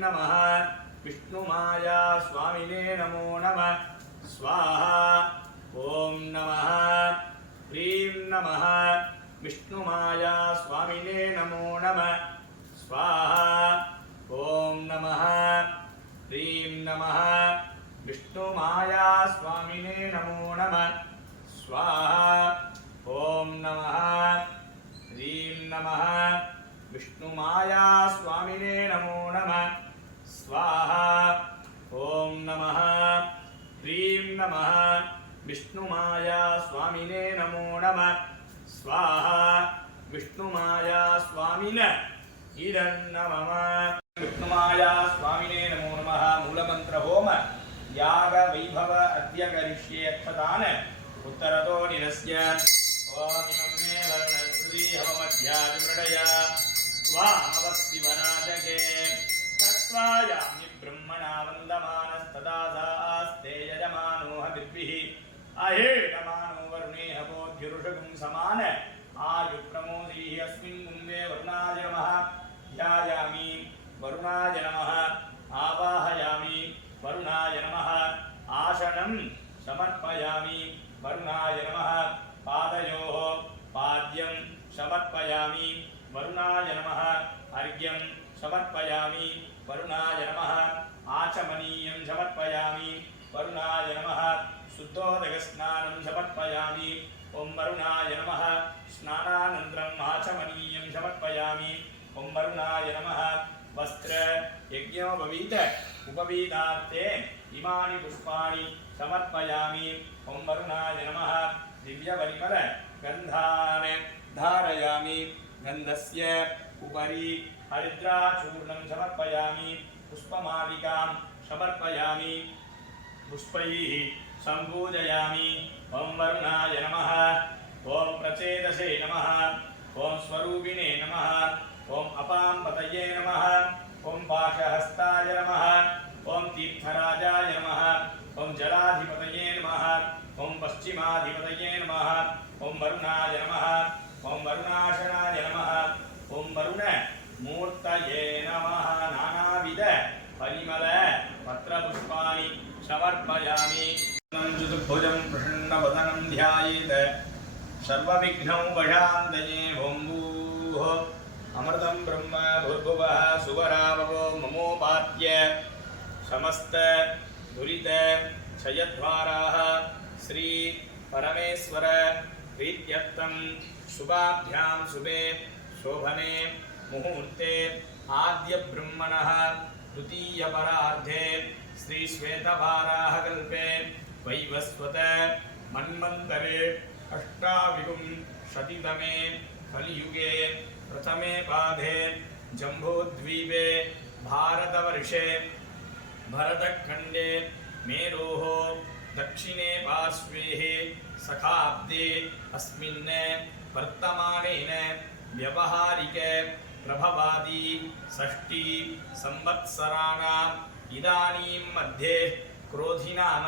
नमः विष्णुमाया स्वामिने नमो नमः स्वाहा ओम नमः ह्रीं नमः विष्णुमाया स्वामिने नमो नमः स्वाहा ओम नमः ह्रीं नमः विष्णुमाया स्वामिने नमो नमः स्वाहा ओम नमः ह्रीं नमः विष्णुमाया स्वामिने नमो नमः स्वाहा ओम नमः ह्रीं नमः विष्णुमाया स्वामिने नमो नमः स्वाहा विष्णुमाया स्वामिने इदन्नमः विष्णुमाया स्वामिने नमो नमः मूलमंत्र होम याग वैभव अद्य करिष्ये अक्षतान् उत्तरतो निरस्य ओम इमं मे वर्णश्री हवमध्यादिमृडय स्वामवस्तिवराजके तत्त्वायामि ब्रह्मणा वन्दमानस्तदा सास्ते यजमानो हविद्भिः अहेतमानो वरुणेह बोध्युरुषगुं समान आयुप्रमोदीः अस्मिन् कुम्भे वरुणाय नमः ध्यायामि वरुणाय नमः आवाहयामि वरुणाय नमः आसनं समर्पयामि वरुणाय नमः पादयोः पाद्यं समर्पयामि वरुणाय नमः अर्घ्यं समर्पयामि वरुणाय नमः आचमनीयं समर्पयामि वरुणाय नमः शुद्धोदकस्नानं समर्पयामि ओं वरुणाय नमः स्नानानन्तरम् आचमनीयं समर्पयामि ओं वरुणाय नमः वस्त्र यज्ञोपवीत उपवीतार्थे इमानि पुष्पाणि समर्पयामि ओं वरुणाय नमः दिव्यपरिमल गन्धान् धारयामि गन्धस्य उपरि हरिद्राचूर्णं समर्पयामि पुष्पमालिकां समर्पयामि पुष्पैः सम्पूजयामि ओं वरुणाय नमः ओं प्रचेदसे नमः ओं स्वरूपिणे नमः ओं अपाम्पतये नमः ओं पाशहस्ताय नमः ओं तीर्थराजाय नमः ओं जलाधिपतये नमः ओं पश्चिमाधिपतये नमः ओं वरुणाय नमः ओं वरुणाशनाय नमः ओं वरुण मूर्तये नमः नानाविध परिमल पत्रपुष्पाणि समर्पयामि चतुर्भुजं प्रसन्नवदनं ध्यायेत् सर्वविघ्नौपशान्तये ओं भूः अमृतं ब्रह्म भूर्भुवः सुवराववो ममोपात्य समस्त दुरित क्षयद्वाराः श्री परमेश्वर प्रीत्यर्थं शुभाभ्यां शुभे शोभने मुहूर्ते आद्य ब्रह्मणः द्वितीय परार्धे श्री श्वेतवाराह कल्पे वैवस्वत मन्वन्तरे अष्टाविंशतितमे कलियुगे प्रथमे पादे जम्बूद्वीपे भारतवर्षे भरतखण्डे मेरोः दक्षिणे पार्श्वे सखाब्दे अस्मिन् वर्तमानेन व्यवहारिक प्रभवादि षष्ठी संवत्सराणाम् इदानीं मध्ये क्रोधिनाम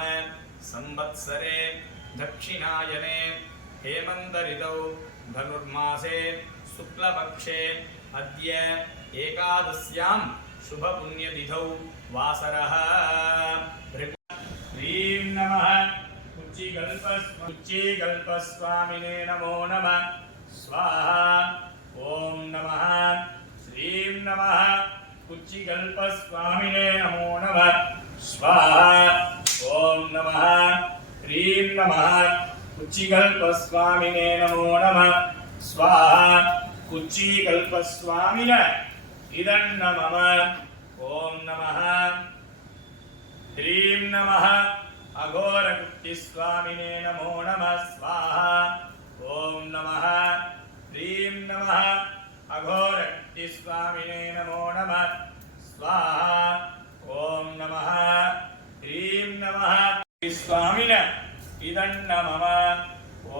संवत्सरे दक्षिणायने हेमन्त ऋतौ धनुर्मासे शुक्लपक्षे अद्य एकादश्यां शुभपुण्यतिथौ वासरः ह्रीं नमः कुच्चिकल्पस्वामिने नमो नमः स्वाहा ओं नमः श्रीं नमः कुच्चिकल्पस्वामिने नमो नमः स्वाहा ओं नमः ह्रीं नमः कुच्चिकल्पस्वामिने नमो नमः स्वाहा कुच्चिकल्पस्वामिने इदन्नमः ओं नमः ह्रीं नमः अघोरकुट्टिस्वामिने नमो नमः स्वाहा ओं नमः ह्रीं नमः अघोरकुट्टिस्वामिने नमो नमः स्वाहा ओं नमः ह्रीं नमः स्वामिने इदन्नमः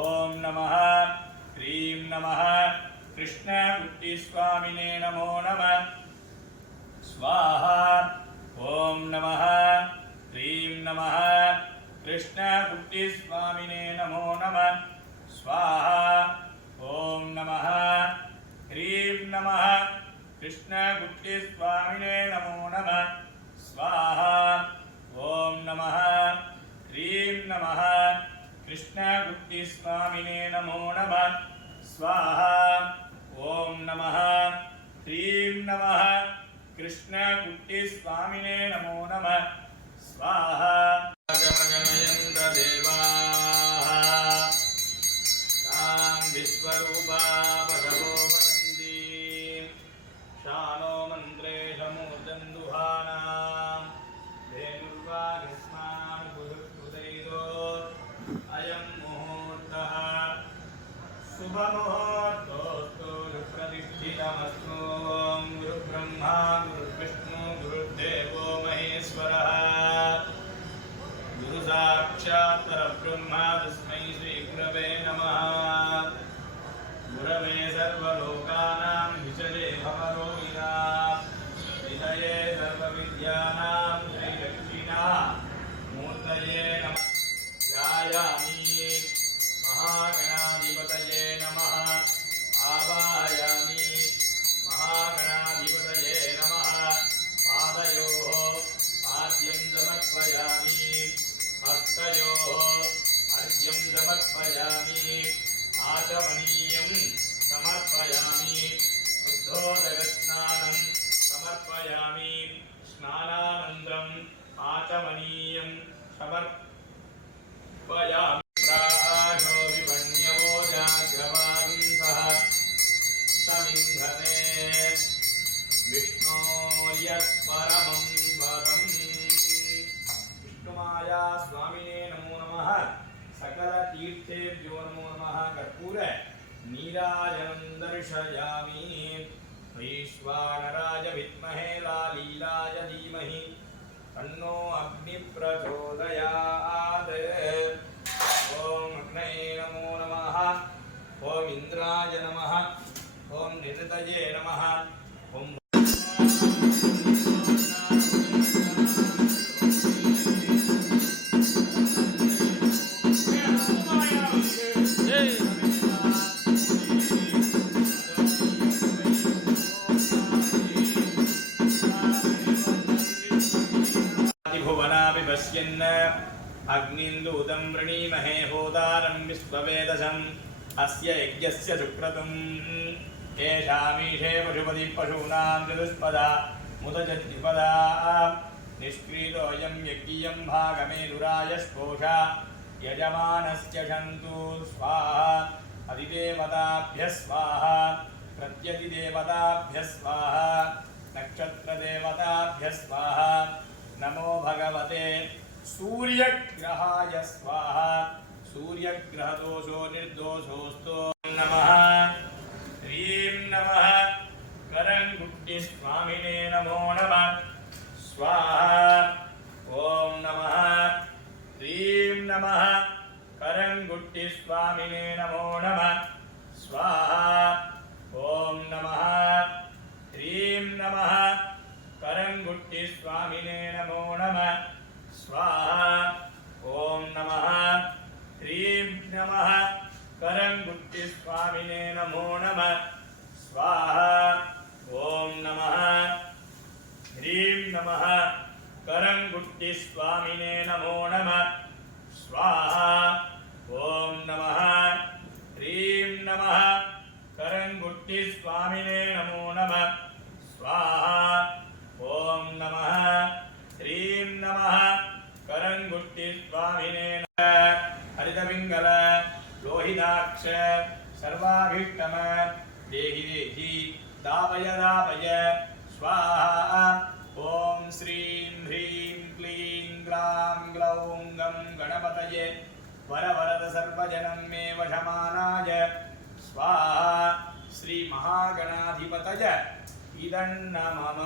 ओं नमः ह्रीं नमः कृष्णकुट्टिस्वामिने नमो नमः स्वाहा ओं नमः ह्रीं नमः कृष्णकुट्टिस्वामिने नमो नमः स्वाहा ओं नमः ह्रीं नमः कृष्णकुट्टिस्वामिने नमो नमः स्वामिने नमो नमः स्वाहा जनयन्त देवाः तां विश्वरूपा पशवो वदन्ति शानो मन्त्रेशमूर्धन्दुहानां धेनुर्वाग्स्मान् बुधुर्बुधैरो अयं मुहूर्तः शुभमुहूर्तोऽस्तु सुप्रतिष्ठितमस्तु गुरुब्रह्मा गुरुर्विष्णु गुरुर्देवो महेश्वरः गुरुसाक्षात् परब्रह्मा तस्मै श्रीगुरवे नमः गुरवे सर्वलोकानां विजये भवरोगिणां विजये सर्वविद्यानां श्रीदक्षिणामूर्तये नमः ध्यायामि महागणाधिपतये नमः आवाहयामि महागणाधिपतये नमः पादयोः पाद्यं समर्पयामि हस्तयोः अर्घ्यं समर्पयामि आचमनीयं समर्पयामि शुद्धोदकस्नानं समर्पयामि स्नानानन्तरम् आचमनीयं समर्पयामि प्राशो विपण्यवो जाग्रवागुंसः समिन्धते विष्णोर्यत्परमं पदम् विष्णुमाया स्वामिने नमो नमः सकलतीर्थेभ्यो नमो नमः कर्पूर नीराजनं दर्शयामि वैश्वानराय विद्महे लालीलाय धीमहि तन्नो अग्नि प्रचोदयात् ओम अग्नये नमो नमः ओम इंद्राय नमः ओम निरतये नमः ओम भुवनापि पश्यन् अग्निन्दूतं वृणीमहे होतारं विश्ववेदसम् अस्य यज्ञस्य सुक्रतुम् येषामीशे पशुपतिः पशूनां चतुष्पदा मुदजद्विपदा निष्क्रीतोऽयं यज्ञियं भागमेधुराय स्पोषा यजमानस्य शन्तु स्वाहा अधिदेवताभ्यः स्वाहा प्रत्यधिदेवताभ्यः स्वाहा नक्षत्रदेवताभ्यः स्वाहा नमो भगवते सूर्यग्रहाय स्वाहा सूर्यग्रहदोषो निर्दोषोऽस्तु नमः ह्रीं नमः करङ्गुट्टिस्वामिने नमो नमः स्वाहा ॐ नमः ह्रीं नमः करङ्गुट्टिस्वामिने नमो नमः स्वाहा ॐ नमः ह्रीं नमः करङ्गुट्टिस्वामिने नमो नमः स्वाहा ॐ नमः ह्रीं नमः करङ्गुट्टिस्वामिने नमो नमः स्वाहा ॐ नमः ह्रीं नमः करङ्गुट्टिस्वामिने नमो नमः स्वाहा ॐ नमः ह्रीं नमः करङ्गुट्टिस्वामिने नमो नमः स्वाहा ॐ नमः ह्रीं नमः करङ्गुट्टिस्वामिने हरितपिङ्गल लोहिताक्ष सर्वाभीष्टम देहि देहि दापय दापय स्वाहा ॐ श्रीं ह्रीं क्लीं ग्लां ग्लौं गं गणपतये वरवरद सर्वजनं मे वशमानाय स्वाहा श्री महागणाधिपतय इदन्नमः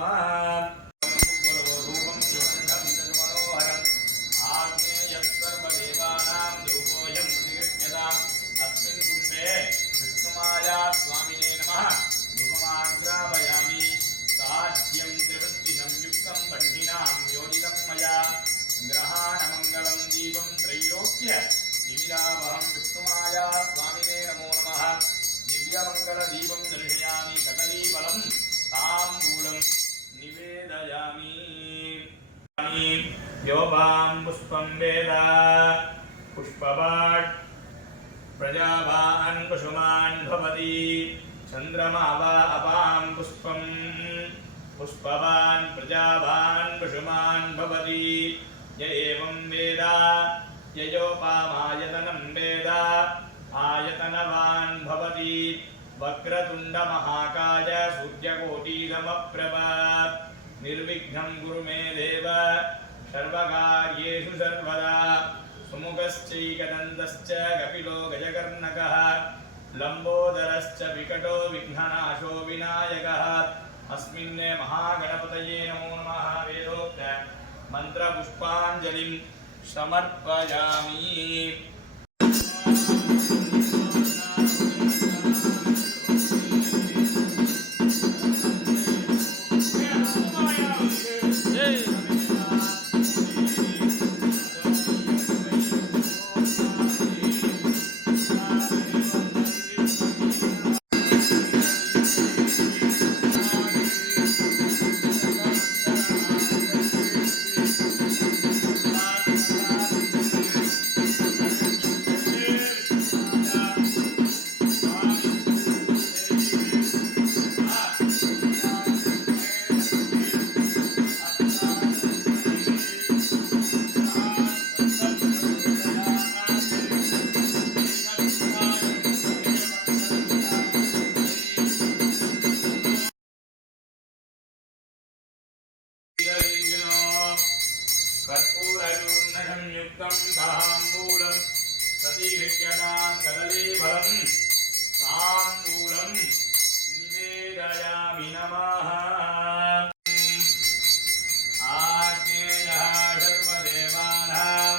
रूपं सुगन्धं तन्मनोहरम् आग्नेयः सर्वदेवानां धूपोऽयं प्रतिगृह्यताम् अस्मिन् कुम्भे विष्णुमाया स्वामिने नमः धूपमाग्रापयामि साध्यं त्रिवृत्तिसंयुक्तं बह्निनां योजितं मया ग्रहाणमङ्गलं दीपं त्रैलोक्य निमिरावहं विष्णुमाया स्वामिने नमो नमः दिव्यमङ्गलदीपं दर्शयामि सकलीफलं ताम्बूलं निवेदयामि योपां पुष्पं वेद पुष्पवाट् प्रजावान् कुसुमान् भवति चन्द्रमा वा अपां पुष्पं पुष्पवान् प्रजावान् पशुमान् भवति य एवं वेद ययोपामायतनं वेद आयतनवान् भवति वक्रतुण्डमहाकाय सूर्यकोटिसमप्रभ निर्विघ्नं कुरु मे देव सर्वकार्येषु सर्वदा सुमुखश्चैकदन्तश्च कपिलो गजकर्णकः लम्बोदरश्च विकटो विघ्ननाशो विनायकः अस्मिन् महागणपतये नमो नमः वेदोक्त मन्त्रपुष्पाञ्जलिं समर्पयामि। कर्पूरचूर्णसंयुक्तं ताम्बूलं सतीघृष्यतां कदलीफलं ताम्बूलं निवेदयामि नमः। आग्नेयः सर्वदेवानां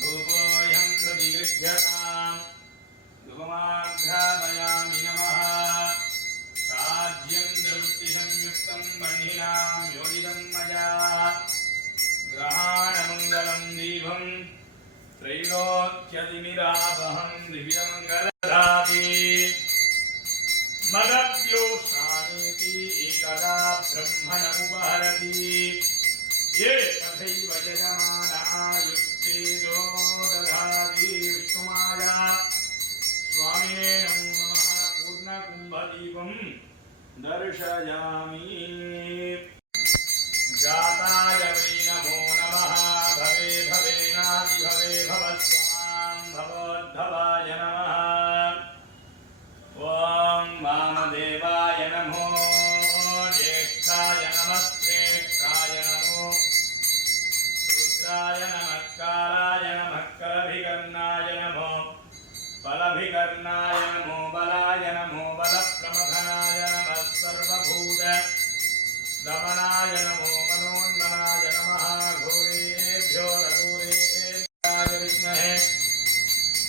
धूपोऽयं प्रतिगृह्यतां धूपमाघ्रापयामि नमः। राज्यं द्रवृत्तिसंयुक्तं बह्निनां योजितं मया ग्रहाणमङ्गलं दीपं त्रैलोक्यतिमिरापहं दिव्यमङ्गलदाति मदप्योष्णानीति एकदा ब्रह्मणमुपहरति ये तथैव यजमान आयुक्तेजो दधाति विष्णुमाया स्वामिने नमो नमः। पूर्णकुम्भदीपं दर्शयामि। जाताय वै नमो नमः भवे भवेनादिभवे भवस्वां भवोद्भवाय नमः। ॐ वामदेवाय नमो ज्येष्ठाय नमः श्रेष्ठाय नमो रुद्राय नमः कालाय नमः करभिकर्णाय नमो बलभिकर्णाय नमो बलाय नमो बलप्रमथनाय नमः सर्वभूत दमनाय नमो मनोन्मनाय नमः। घोरेभ्यो रघोरेभ्याय विद्महे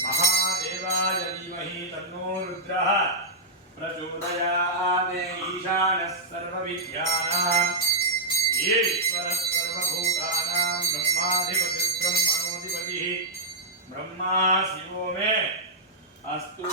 महादेवाय धीमहि तन्नो रुद्रः प्रचोदयात्। ईशानः सर्वविद्यानां ईश्वरः सर्वभूतानां ब्रह्माधिपतिर्ब्रह्मणोऽधिपतिः ब्रह्मा शिवो मे अस्तु।